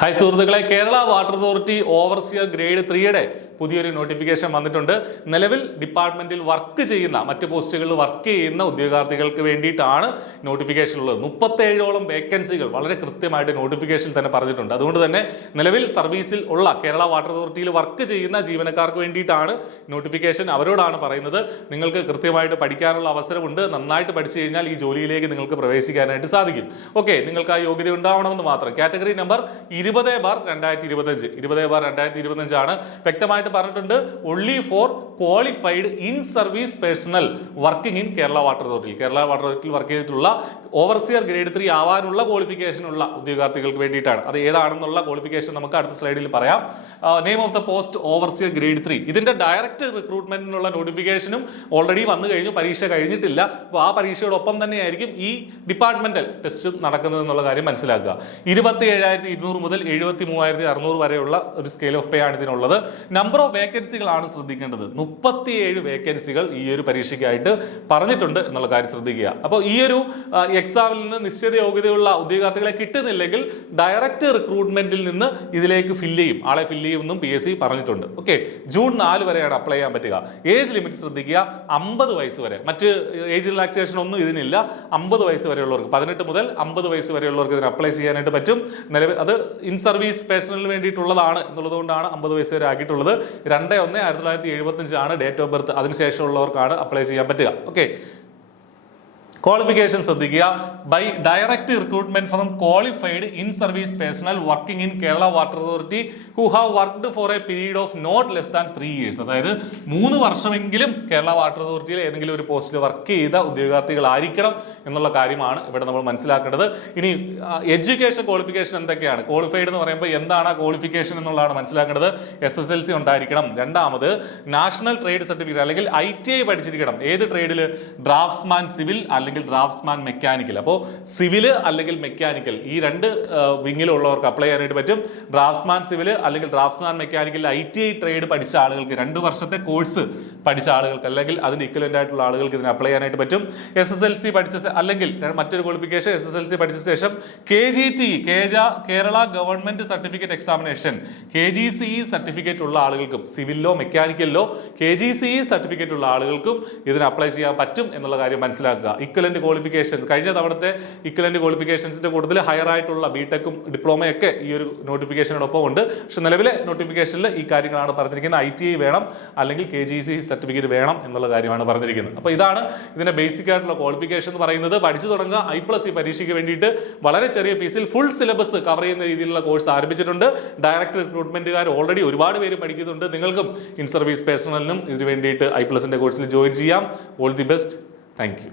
Hi സുഹൃത്തുക്കളെ, Kerala water authority overseer grade 3യുടെ പുതിയൊരു നോട്ടിഫിക്കേഷൻ വന്നിട്ടുണ്ട്. നിലവിൽ ഡിപ്പാർട്ട്മെന്റിൽ വർക്ക് ചെയ്യുന്ന മറ്റ് പോസ്റ്റുകളിൽ വർക്ക് ചെയ്യുന്ന ഉദ്യോഗാർത്ഥികൾക്ക് വേണ്ടിയിട്ടാണ് നോട്ടിഫിക്കേഷൻ ഉള്ളത്. 37ഓളം വേക്കൻസികൾ വളരെ കൃത്യമായിട്ട് നോട്ടിഫിക്കേഷനിൽ തന്നെ പറഞ്ഞിട്ടുണ്ട്. അതുകൊണ്ട് തന്നെ നിലവിൽ സർവീസിൽ ഉള്ള കേരള വാട്ടർ അതോറിറ്റിയിൽ വർക്ക് ചെയ്യുന്ന ജീവനക്കാർക്ക് വേണ്ടിയിട്ടാണ് നോട്ടിഫിക്കേഷൻ. അവരോടാണ് പറയുന്നത്, നിങ്ങൾക്ക് കൃത്യമായിട്ട് പഠിക്കാനുള്ള അവസരമുണ്ട്. നന്നായിട്ട് പഠിച്ചു കഴിഞ്ഞാൽ ഈ ജോലിയിലേക്ക് നിങ്ങൾക്ക് പ്രവേശിക്കാനായിട്ട് സാധിക്കും. ഓക്കെ, നിങ്ങൾക്ക് ആ യോഗ്യത ഉണ്ടാവണമെന്ന് മാത്രം. കാറ്റഗറി നമ്പർ 20/2025 ആണ്. വ്യക്തമായിട്ട് പറഞ്ഞിട്ടുണ്ട്, only for qualified in service personnel working in Kerala water authority. Kerala water അതോറിറ്റിയിൽ വർക്ക് ചെയ്തിട്ടുള്ള ഓവർസിയർ ഗ്രേഡ് 3 ആവാനുള്ള ക്വാളിഫിക്കേഷൻ ഉള്ള ഉദ്യോഗാർത്ഥികൾക്ക് വേണ്ടിയിട്ടാണ്. അത് ഏതാണെന്നുള്ള ക്വാളിഫിക്കേഷൻ നമുക്ക് അടുത്ത സ്ലൈഡിൽ പറയാം. Name of the post overseer grade 3. ഇതിന്റെ ഡയറക്റ്റ് റിക്രൂട്ട്മെന്റിനുള്ള നോട്ടിഫിക്കേഷനും ഓൾറെഡി വന്നു കഴിഞ്ഞു. പരീക്ഷ കഴിഞ്ഞിട്ടില്ല. അപ്പോൾ ആ പരീക്ഷയോടൊപ്പം തന്നെയായിരിക്കും ഈ ഡിപ്പാർട്ട്മെന്റൽ ടെസ്റ്റ് നടക്കുന്നത് എന്നുള്ള കാര്യം മനസ്സിലാക്കുക. 27,200 മുതൽ 73,600 വരെയുള്ള ഒരു സ്കെയിൽ ഓഫ് പേ ആണ് ഇതിനുള്ളത്. നമ്പർ ഓഫ് വേക്കൻസികളാണ് ശ്രദ്ധിക്കേണ്ടത്. 37 വേക്കൻസികൾ ഈ ഒരു പരീക്ഷയ്ക്കായിട്ട് പറഞ്ഞിട്ടുണ്ട് എന്നുള്ള കാര്യം ശ്രദ്ധിക്കുക. അപ്പോൾ ഈ ഒരു എക്സാമിൽ നിന്ന് നിശ്ചിത യോഗ്യതയുള്ള ഉദ്യോഗാർത്ഥികളെ കിട്ടുന്നില്ലെങ്കിൽ ഡയറക്റ്റ് റിക്രൂട്ട്മെന്റിൽ നിന്ന് ഇതിലേക്ക് ആളെ ഫില്ല് ചെയ്യുമെന്നും PSC പറഞ്ഞിട്ടുണ്ട്. ഓക്കെ, ജൂൺ 4 വരെയാണ് അപ്ലൈ ചെയ്യാൻ പറ്റുക. ഏജ് ലിമിറ്റ് ശ്രദ്ധിക്കുക, 50 വയസ്സ് വരെ. മറ്റ് ഏജ് റിലാക്സേഷൻ ഒന്നും ഇതിനില്ല. 50 വയസ്സ് വരെയുള്ളവർക്ക്, 18 മുതൽ 50 വയസ്സ് വരെയുള്ളവർക്ക് ഇതിന് അപ്ലൈ ചെയ്യാനായിട്ട് പറ്റും. നിലവിൽ അത് ഇൻ സർവീസ് പേഴ്സണലിന് വേണ്ടിയിട്ടുള്ളതാണ് എന്നുള്ളത് കൊണ്ടാണ് 50 വയസ്സ് വരെ ആക്കിയിട്ടുള്ളത്. 2/1/1975 ആണ് ഡേറ്റ് ഓഫ് ബർത്ത്. അതിനുശേഷമുള്ളവർക്കാണ് അപ്ലൈ ചെയ്യാൻ പറ്റുക. ഓക്കെ, ക്വാളിഫിക്കേഷൻ ശ്രദ്ധിക്കുക. By direct recruitment from qualified in service personnel working in Kerala water authority who have worked for a period of not less than 3 years. അതായത് 3 വർഷമെങ്കിലും കേരള വാട്ടർ അതോറിറ്റിയിൽ ഏതെങ്കിലും ഒരു പോസ്റ്റിൽ വർക്ക് ചെയ്ത ഉദ്യോഗാർത്ഥികളായിരിക്കണം എന്നുള്ള കാര്യമാണ് ഇവിടെ നമ്മൾ മനസ്സിലാക്കേണ്ടത്. ഇനി എഡ്യൂക്കേഷൻ ക്വാളിഫിക്കേഷൻ എന്തൊക്കെയാണ്? ക്വാളിഫൈഡ് എന്ന് പറയുമ്പോൾ എന്താണ് ക്വാളിഫിക്കേഷൻ എന്നുള്ളതാണ് മനസ്സിലാക്കേണ്ടത്. SSLC ഉണ്ടായിരിക്കണം. രണ്ടാമത് നാഷണൽ ട്രേഡ് സർട്ടിഫിക്കറ്റ് അല്ലെങ്കിൽ ITI പഠിച്ചിരിക്കണം. ഏത് ട്രേഡിൽ? ഡ്രാഫ്റ്റ്സ്മാൻ സിവിൽ അല്ലെങ്കിൽ ഡ്രാഫ്റ്റ്സ്മാൻ മെക്കാനിക്കൽ. അപ്പോൾ സിവില് അല്ലെങ്കിൽ മെക്കാനിക്കൽ ഈ രണ്ട് വിങ്ങിലുള്ളവർക്ക് അപ്ലൈ ചെയ്യാനായിട്ട് പറ്റും. ഡ്രാഫ്റ്റ്സ്മാൻ സിവില് അല്ലെങ്കിൽ ഡ്രാഫ്റ്റ്സ്മാൻ മെക്കാനിക്കൽ ITI ട്രേഡ് പഠിച്ച ആളുകൾക്ക്, 2 വർഷത്തെ കോഴ്സ് പഠിച്ച ആളുകൾക്ക് അല്ലെങ്കിൽ അതിന് ഇക്വലന്റ് ആയിട്ടുള്ള ആളുകൾക്ക് ഇതിന് അപ്ലൈ ചെയ്യാനായിട്ട് പറ്റും. SSLC പഠിച്ച അല്ലെങ്കിൽ മറ്റൊരു ക്വാളിഫിക്കേഷൻ SSLC പഠിച്ച ശേഷം KGTE Kerala government certificate examination KGCE certificate ഉള്ള ആളുകൾക്കും, സിവിലിലോ മെക്കാനിക്കലിലോ KGCE സർട്ടിഫിക്കറ്റ് ഉള്ള ആളുകൾക്കും ഇതിന് അപ്ലൈ ചെയ്യാൻ പറ്റും എന്നുള്ള കാര്യം മനസ്സിലാക്കുക. ഇക്വലന്റ് ക്വാളിഫിക്കേഷൻസ്, കഴിഞ്ഞ തവണത്തെ ഇക്വലന്റ് ക്വാളിഫിക്കേഷൻസിന്റെ കൂടുതൽ ഹയർ ആയിട്ടുള്ള ബിടെക്കും ഡിപ്ലോമയൊക്കെ ഈ ഒരു നോട്ടിഫിക്കേഷനോടൊപ്പം ഉണ്ട്. പക്ഷെ നിലവിലെ നോട്ടിഫിക്കേഷനിൽ ഈ കാര്യങ്ങളാണ് പറഞ്ഞിരിക്കുന്നത്. ITI വേണം അല്ലെങ്കിൽ KGCE സർട്ടിഫിക്കറ്റ് വേണം എന്നുള്ള കാര്യമാണ് പറഞ്ഞിരിക്കുന്നത്. അപ്പോൾ ഇതാണ് ഇതിന്റെ ബേസിക് ആയിട്ടുള്ള ക്വാളിഫിക്കേഷൻ എന്ന് പറയുന്നത്. പഠിച്ചു തുടങ്ങുക. I+ ഈ പരീക്ഷയ്ക്ക് വേണ്ടിയിട്ട് വളരെ ചെറിയ ഫീസിൽ ഫുൾ സിലബസ് കവർ ചെയ്യുന്ന രീതിയിലുള്ള കോഴ്സ് ആരംഭിച്ചിട്ടുണ്ട്. ഡയറക്റ്റ് റിക്രൂട്ട്മെന്റുകാർ ഓൾറെഡി ഒരുപാട് പേര് പഠിക്കുന്നുണ്ട്. നിങ്ങൾക്കും ഇൻ സർവീസ് പേഴ്സണലിനും ഇതിന് വേണ്ടിയിട്ട് I+ന്റെ കോഴ്സിൽ ജോയിൻ ചെയ്യാം. All the best. Thank you.